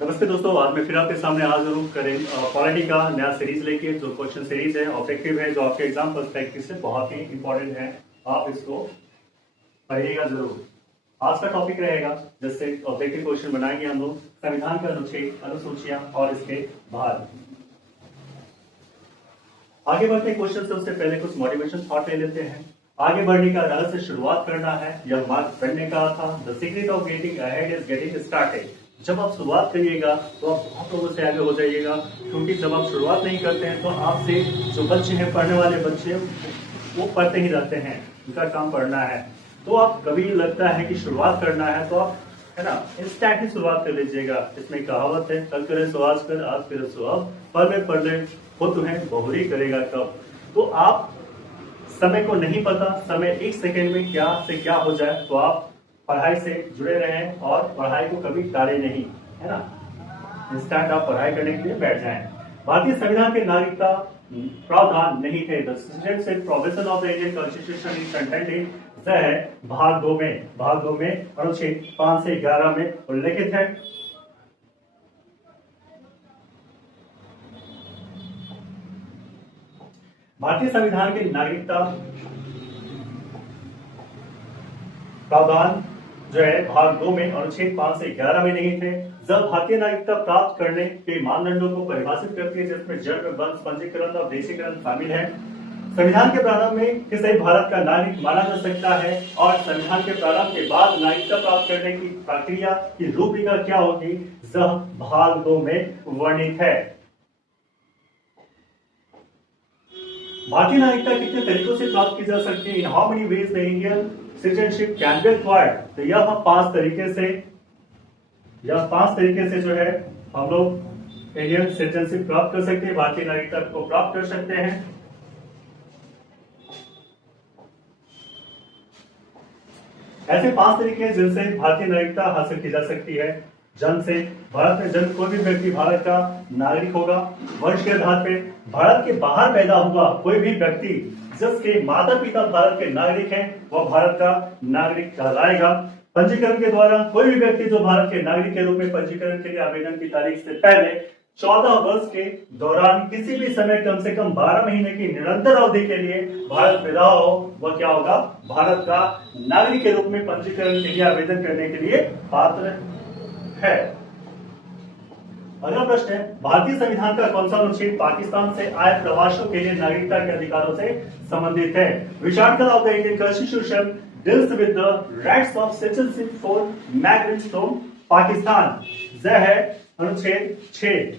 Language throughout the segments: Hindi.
नमस्ते दोस्तों, आज मैं फिर आपके सामने हाजिर हूँ करें पॉलिटी का नया सीरीज लेके। जो क्वेश्चन सीरीज है ऑब्जेक्टिव है, जो आपके एग्जाम पर्सपेक्टिव से बहुत ही इंपॉर्टेंट है। आप इसको पढ़िएगा जरूर। आज का टॉपिक रहेगा, जैसे ऑब्जेक्टिव क्वेश्चन बनाएंगे हम लोग संविधान के अनुच्छेद, अनुसूचियां और इसके भाग। आगे बढ़ते क्वेश्चन से उससे पहले कुछ मोटिवेशन थॉट ले लेते हैं। आगे बढ़ने का रहस्य शुरुआत करना है। यह मार्क ट्वेन ने कहा था, the secret of getting ahead is getting started. जब आप शुरुआत करिएगा तो आप बहुत लोगों से आगे हो जाइएगा, क्योंकि जब आप शुरुआत नहीं करते हैं तो आपसे जो बच्चे हैं, पढ़ने वाले बच्चे, वो पढ़ते ही रहते हैं, उनका काम पढ़ना है। तो आप कभी लगता है कि शुरुआत करना है तो आप, है ना, इंस्टेंट ही शुरुआत कर लीजिएगा। इसमें कहावत है, कल करे सो आज कर, आज करे सो अब, पल में पढ़ ले खुद तुम्हें बहुरी करेगा कब। तो आप समय को नहीं पता, समय एक सेकेंड में क्या से क्या हो जाए, तो आप पढ़ाई से जुड़े रहें और पढ़ाई को कभी टालें नहीं, है ना। इंस्टेंट आप पढ़ाई करने के लिए बैठ जाएं। भारतीय संविधान के नागरिकता प्रावधान नहीं थे। The citizenship provision of the Indian constitution is content in है भाग 2 में अनुच्छेद 5 से 11 में उल्लेखित है। भारतीय संविधान के नागरिकता प्रावधान जो है भाग 2 में अनुच्छेद 5 से 11 में नहीं थे। जब भारतीय नागरिकता प्राप्त करने के मानदंडों को परिभाषित करती है, जिसमें जन्म, वंश, पंजीकरण और देशीकरण शामिल है। संविधान के प्रारंभ में किसे भारत का नागरिक माना जा सकता है और संविधान के प्रारंभ के बाद नागरिकता प्राप्त करने की प्रक्रिया की रूपरेखा क्या होगी, यह भाग 2 में वर्णित है। भारतीय नागरिकता कितने तरीकों से प्राप्त की जा सकती है? In how many ways the Indian citizenship can be acquired. तो यह 5 तरीके से जो है हम लोग इंडियन सिटीजनशिप प्राप्त कर सकते हैं, भारतीय नागरिकता को प्राप्त कर सकते हैं। ऐसे 5 तरीके हैं जिनसे भारतीय नागरिकता हासिल की जा सकती है। जन्म से, भारत में जन्म कोई भी व्यक्ति भारत का नागरिक होगा। वंश के आधार पे, भारत के बाहर पैदा हुआ कोई भी व्यक्ति जिसके माता पिता भारत के नागरिक हैं, वह भारत का नागरिक कहलाएगा। पंजीकरण के द्वारा, कोई भी व्यक्ति जो भारत के नागरिक के रूप में पंजीकरण के लिए आवेदन की तारीख से पहले 14 वर्ष के दौरान किसी भी समय कम से कम 12 महीने की निरंतर अवधि के लिए भारत में रहा हो, वह क्या होगा, भारत का नागरिक के रूप में पंजीकरण के लिए आवेदन करने के लिए पात्र है। अगला प्रश्न है, भारतीय संविधान का कौन सा अनुच्छेद पाकिस्तान से आए प्रवासियों के लिए नागरिकता के अधिकारों से संबंधित है? Which article of the Indian Constitution deals with the rights of citizenship for migrants from Pakistan? यह है अनुच्छेद 6।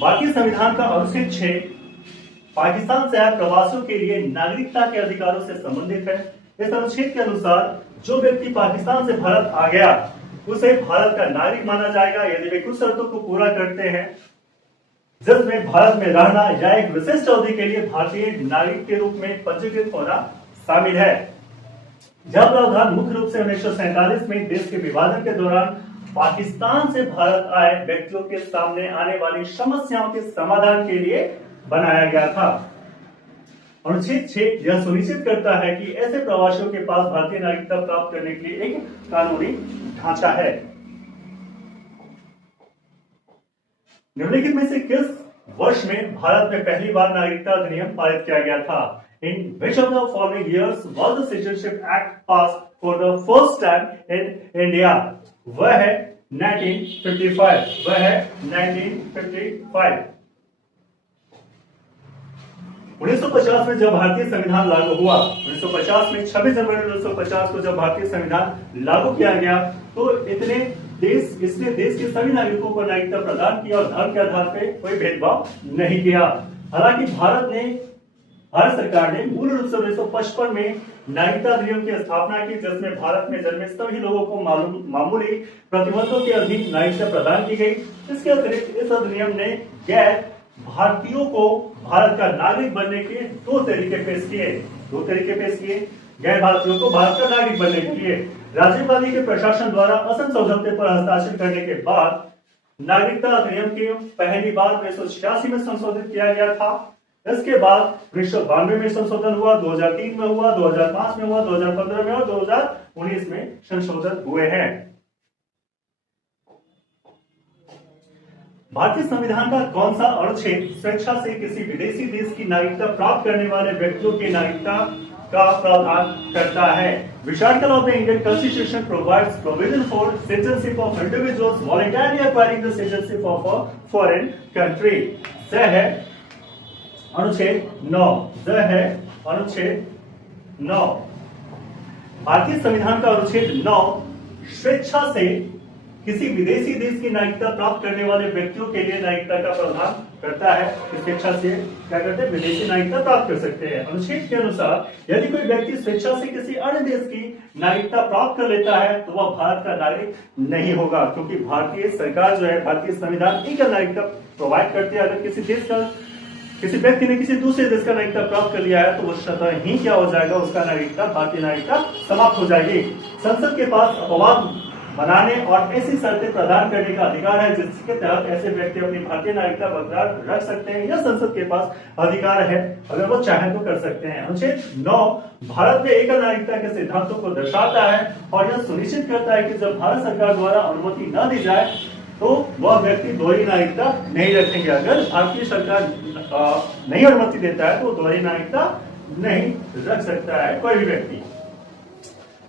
भारतीय संविधान का अनुच्छेद 6 पाकिस्तान से आए प्रवासियों के लिए नागरिकता के अधिकारों से संबंधित है। इस अनुच्छेद के अनुसार जो व्यक्ति पाकिस्तान से भारत आ गया उसे भारत का नागरिक माना जाएगा यदि वे कुछ शर्तों को पूरा करते हैं, जिसमें भारत में रहना या एक विशिष्ट अवधि के लिए भारतीय नागरिक के रूप में पंजीकृत होना शामिल है। यह प्रावधान मुख्य रूप से 1947 में देश के विभाजन के दौरान पाकिस्तान से भारत आए व्यक्तियों के सामने आने वाली समस्याओं के समाधान के लिए बनाया गया था। अनुच्छेद 6 यह सुनिश्चित करता है कि ऐसे प्रवासियों के पास भारतीय नागरिकता प्राप्त करने के लिए एक कानूनी ढांचा है। निम्नलिखित में से किस वर्ष में भारत में पहली बार नागरिकता अधिनियम पारित किया गया था? In which of the following years was the Citizenship Act passed for the first time in India? वह है 1955। 1950 में जब भारतीय संविधान लागू हुआ, 1950 में 26 जनवरी 1950 को जब भारतीय संविधान लागू किया गया, तो इसने देश के सभी नागरिकों को नागरिकता प्रदान किया और धर्म के आधार पर कोई भेदभाव नहीं किया। हालांकि भारत सरकार ने मूल रूप से 1955 में नागरिकता अधिनियम की स्थापना की, जिसमें भारत में जन्मे सभी लोगों को मामूली प्रतिबंधों के अधीन नागरिकता प्रदान की गई। इसके अतिरिक्त इस अधिनियम ने गैर भारतीयों को भारत का नागरिक बनने के दो तरीके पेश किए। गैर भारतीयों को भारत का नागरिक बनने के लिए राजीव गांधी के प्रशासन द्वारा असन समझौते पर हस्ताक्षर करने के बाद नागरिकता अधिनियम के पहली बार 1986 में संशोधित किया गया था। इसके बाद 1992 में संशोधन हुआ, 2003 में हुआ, 2005 में हुआ, 2015 में और 2019 में संशोधन हुए हैं। भारतीय संविधान का कौन सा अनुच्छेद स्वेच्छा से किसी विदेशी देश की नागरिकता प्राप्त करने वाले व्यक्तियों की नागरिकता का प्रावधान करता है? Which article of the Indian Constitution provides provision for citizenship of individuals voluntarily acquiring the citizenship of a foreign country? वह है अनुच्छेद 9। वह है अनुच्छेद 9। भारतीय संविधान का अनुच्छेद 9 स्वेच्छा से किसी विदेशी देश की नागरिकता प्राप्त करने वाले व्यक्तियों के लिए नागरिकता का प्रावधान करता है। स्वेच्छा से क्या करते हैं? विदेशी नागरिकता प्राप्त कर सकते हैं। अनुच्छेद के अनुसार यदि कोई व्यक्ति स्वेच्छा से किसी अन्य देश की नागरिकता प्राप्त कर लेता है तो वह भारत का नागरिक नहीं होगा, क्योंकि भारतीय सरकार जो है, भारतीय संविधान एक नागरिकता प्रोवाइड करती है। अगर किसी व्यक्ति ने किसी दूसरे देश का नागरिकता प्राप्त कर लिया है तो वो स्वतः ही क्या हो जाएगा? उसका नागरिकता, भारतीय नागरिकता समाप्त हो जाएगी। संसद के पास अपवाद बनाने और ऐसी शर्तें प्रदान करने का अधिकार है जिसके तहत ऐसे व्यक्ति अपनी भारतीय नागरिकता बरकरार रख सकते हैं, या संसद के पास अधिकार है, अगर वो चाहें तो कर सकते हैं। अनुच्छेद 9 भारत में एकल नागरिकता के सिद्धांतों को दर्शाता है और यह सुनिश्चित करता है कि जब भारत सरकार द्वारा अनुमति न दी जाए तो वह व्यक्ति दोहरी नागरिकता नहीं रखेंगे। अगर भारतीय सरकार नहीं अनुमति देता है तो दोहरी नागरिकता नहीं रख सकता है कोई भी व्यक्ति।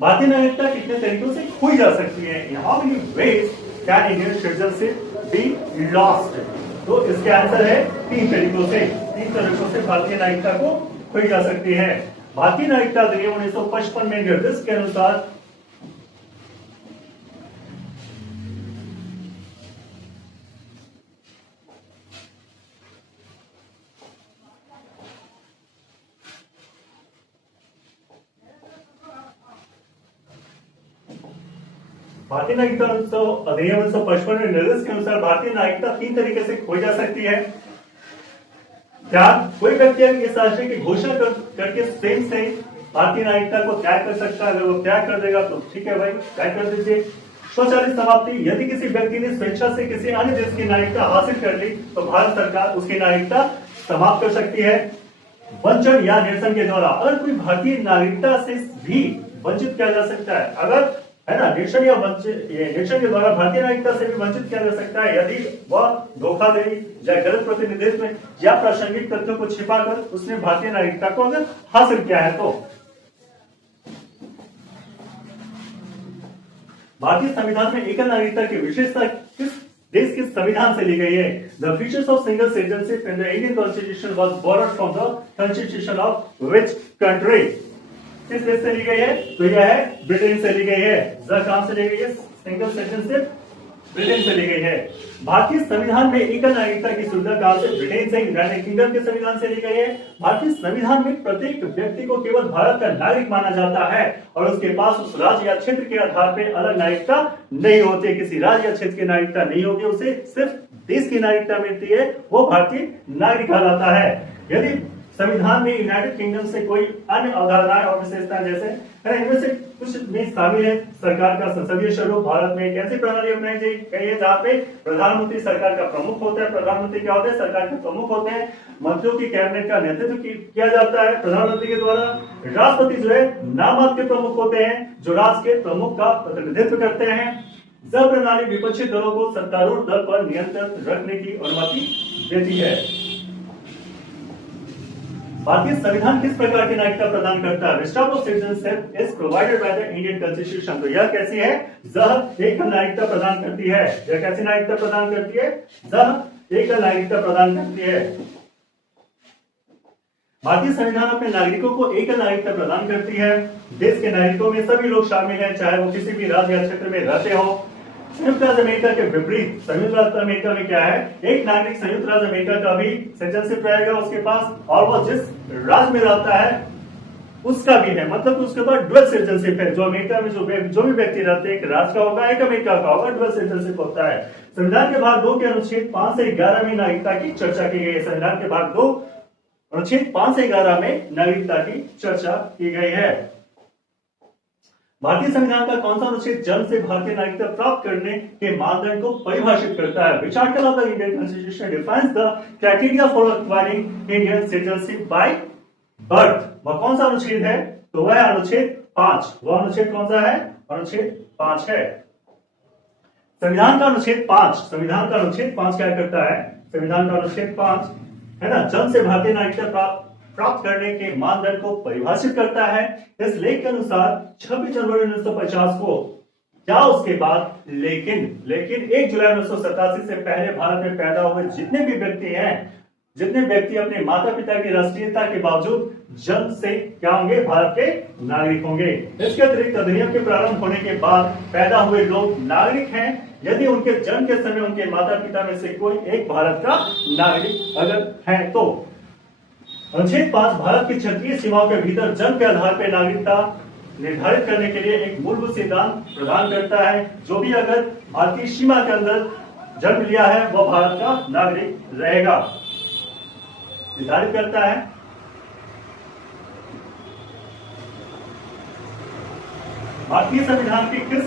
भारतीय नागरिकता कितने तरीकों से खोई जा सकती है? How many ways can Indian citizenship be lost? तो इसके आंसर है 3 तरीकों से। 3 तरीकों से भारतीय नागरिकता को खोई जा सकती है। भारतीय नागरिकता अधिनियम 1955 में निर्देश के अनुसार भारतीय नागरिकता अधिनियम 1955 में निर्देश के अनुसार भारतीय नागरिकता 3 तरीके से खोई जा सकती है। क्या कोई व्यक्ति इस आशय की घोषणा करके स्वयं से भारतीय नागरिकता को त्याग कर सकता है? अगर वो त्याग कर देगा तो ठीक है भाई, त्याग कर दीजिए। स्वचालित समाप्ति, यदि किसी व्यक्ति ने स्वेच्छा से किसी अन्य देश की नागरिकता हासिल कर ली तो भारत सरकार उसकी नागरिकता समाप्त कर सकती है। वंचन या निरसन के द्वारा, अगर कोई भारतीय नागरिकता से भी वंचित किया जा सकता है, अगर है ना, निरसन के द्वारा भारतीय नागरिकता से भी वंचित किया जा सकता है यदि वह धोखाधड़ी या गलत प्रतिनिधित्व या प्रासंगिक तथ्यों को छिपाकर उसने भारतीय नागरिकता को अगर हासिल किया है तो। भारतीय संविधान में एकल नागरिकता की विशेषता किस देश के संविधान से ली गई है? The features of single citizenship in the Indian constitution was borrowed from the constitution of which country? किस देश से ली गई है? तो यह है ब्रिटेन से ली गई है। कहां से ली गई है? सिंगल सिटीजनशिप ब्रिटेन से ली गई है। भारतीय संविधान में एकल नागरिकता की सुविधा कहां से? ब्रिटेन से, यूनाइटेड किंगडम के संविधान से ली गई है। भारतीय संविधान में प्रत्येक व्यक्ति को केवल भारत का नागरिक माना जाता है और उसके पास उस राज्य या क्षेत्र के आधार पर अलग नागरिकता नहीं होती। किसी राज्य या क्षेत्र की नागरिकता नहीं होगी, उसे सिर्फ देश की नागरिकता मिलती है, वो भारतीय नागरिक कहलाता है। यदि संविधान में यूनाइटेड किंगडम से कोई अन्य अवधारणाएं और विशेषताएं जैसे इनमें से कुछ में शामिल है। सरकार का संसदीय स्वरूप, भारत में एक ऐसी प्रणाली अपनाई गई है जहाँ पे प्रधानमंत्री सरकार का प्रमुख होता है। प्रधानमंत्री क्या होते हैं? सरकार के प्रमुख होते हैं। मंत्रियों की कैबिनेट का नेतृत्व किया जाता है प्रधानमंत्री के द्वारा। राष्ट्रपति जो है नाममात्र के प्रमुख होते हैं जो राष्ट्र के प्रमुख का प्रतिनिधित्व करते हैं। यह प्रणाली विपक्षी दलों को सत्तारूढ़ दल पर नियंत्रण रखने की अनुमति देती है। भारतीय संविधान किस प्रकार की नागरिकता प्रदान करता है? रिस्टॉप of citizenship is provided by the Indian Constitution. तो यह कैसी है? यह एकल नागरिकता प्रदान करती है। यह कैसी नागरिकता प्रदान करती है? यह एकल नागरिकता प्रदान करती है। भारतीय संविधान अपने नागरिकों को एकल नागरिकता प्रदान करती है। देश के नागरिकों में सभी लोग शामिल हैं, चाहे वो किसी भी राज्य या क्षेत्र में रहते हो। संयुक्त राज्य अमेरिका के विपरीत संयुक्त राज्य अमेरिका में क्या है? एक नागरिक संयुक्त राज्य अमेरिका का भी सिटीजनशिप रहेगा उसके पास, और वो जिस राज्य में रहता है उसका भी है, मतलब उसके पास डुअल सिटीजनशिप है। जो अमेरिका में जो भी व्यक्ति रहते हैं, एक राज्य का होगा, एक अमेरिका का होगा, डुअल सिटीजनशिप होता है। संविधान के भाग 2 के अनुच्छेद 5 से 11 में नागरिकता की चर्चा की गई है। संविधान के भाग 2 अनुच्छेद 5 से 11 में नागरिकता की चर्चा की गई है। भारतीय संविधान का कौन सा अनुच्छेद जन्म से भारतीय नागरिकता प्राप्त करने के मानदंड को परिभाषित करता है? Which article of the Indian Constitution defines the criteria for acquiring Indian citizenship by birth? वह कौन सा अनुच्छेद है? तो वह अनुच्छेद 5। वह अनुच्छेद कौन सा है? अनुच्छेद 5 है। संविधान का अनुच्छेद 5 क्या करता है? संविधान का अनुच्छेद 5 है ना, जन्म से भारतीय नागरिकता प्राप्त करने के मानदंड को परिभाषित करता है। इस लेख के अनुसार 26 जनवरी 1950 को या उसके बाद लेकिन 1 जुलाई 1987 से पहले भारत में पैदा हुए जितने व्यक्ति अपने माता पिता की राष्ट्रीयता के बावजूद जन्म से क्या होंगे? भारत के नागरिक होंगे। इसके अतिरिक्त अधिनियम के प्रारंभ होने के बाद पैदा हुए लोग नागरिक हैं यदि उनके जन्म के समय उनके माता पिता में से कोई एक भारत का नागरिक अगर है तो। अनुच्छेद 5 भारत की क्षेत्रीय सीमाओं के भीतर जन्म के आधार पर नागरिकता निर्धारित करने के लिए एक मूलभूत सिद्धांत प्रदान करता है। जो भी अगर भारतीय सीमा के अंदर जन्म लिया है वह भारत का नागरिक रहेगा, निर्धारित करता है। भारतीय संविधान के किस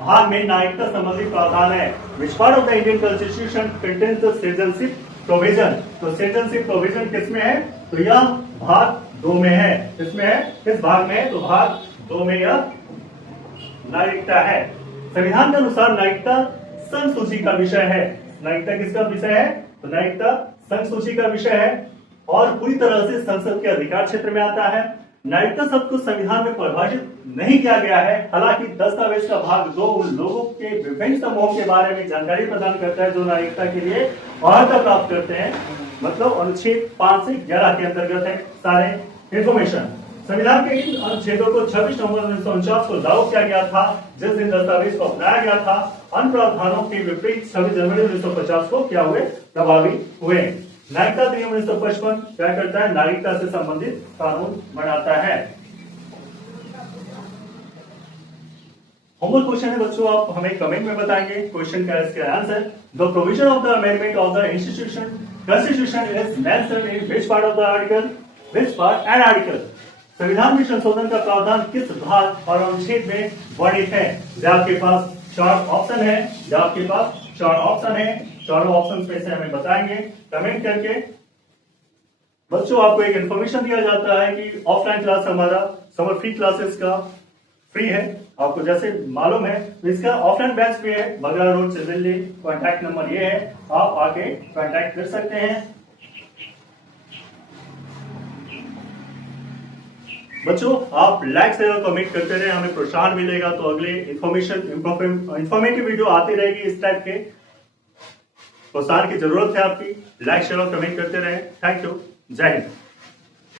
भाग में नागरिकता संबंधी प्रावधान है? Which part of the Indian Constitution contains the citizenship provision? तो citizenship provision किसमें है? तो यह भाग 2 में है। इसमें है, किस भाग में है? तो भाग 2 में यह नागरिकता है। संविधान के अनुसार नागरिकता संघ सूची का विषय है। नागरिकता किसका विषय है? तो नागरिकता संघ सूची का विषय है और पूरी तरह से संसद के अधिकार क्षेत्र में आता है। नागरिकता शब्द को संविधान में परिभाषित नहीं किया गया है। हालांकि दस्तावेज का भाग 2 उन लोगों के विभिन्न समूहों के बारे में जानकारी प्रदान करता है जो नागरिकता के लिए अर्हता प्राप्त करते हैं। मतलब अनुच्छेद 5 से 11 के अंतर्गत है सारे इंफॉर्मेशन। संविधान के इन अनुच्छेदों को 26 नवंबर 1949 को लागू किया गया था जिस दिन दस्तावेज को अपनाया गया था। अन्य प्रावधानों के विपरीत 26 जनवरी 1950 को क्या हुए? प्रभावी हुए। नागरिकता अधिनियम 1955 क्या करता है? नागरिकता से संबंधित कानून बनाता है। होमवर्क क्वेश्चन है बच्चों, आप हमें कमेंट में बताएंगे क्वेश्चन का इसका answer. The provision of the amendment of the Constitution is mentioned in which part of the article? Which part and article? संविधान में संशोधन का प्रावधान किस भाग और अनुच्छेद में वर्णित है? आपके पास 4 ऑप्शन है, चारों ऑप्शन में से हमें बताएंगे कमेंट करके। बच्चों आपको एक इन्फॉर्मेशन दिया जाता है कि ऑफलाइन क्लास हमारा समर फ्री क्लासेस का फ्री है, आपको जैसे मालूम है। तो इसका ऑफलाइन बैच भी है, बगरा रोड से दिल्ली। कॉन्टैक्ट नंबर ये है, आप आके कॉन्टैक्ट कर सकते हैं। बच्चों आप लाइक शेयर और कमेंट करते रहे, हमें प्रोत्साहन मिलेगा। तो अगले इंफॉर्मेटिव वीडियो आती रहेगी इस टाइप के। प्रोत्साहन की जरूरत है आपकी, लाइक शेयर और कमेंट करते रहे। थैंक यू, जय हिंद।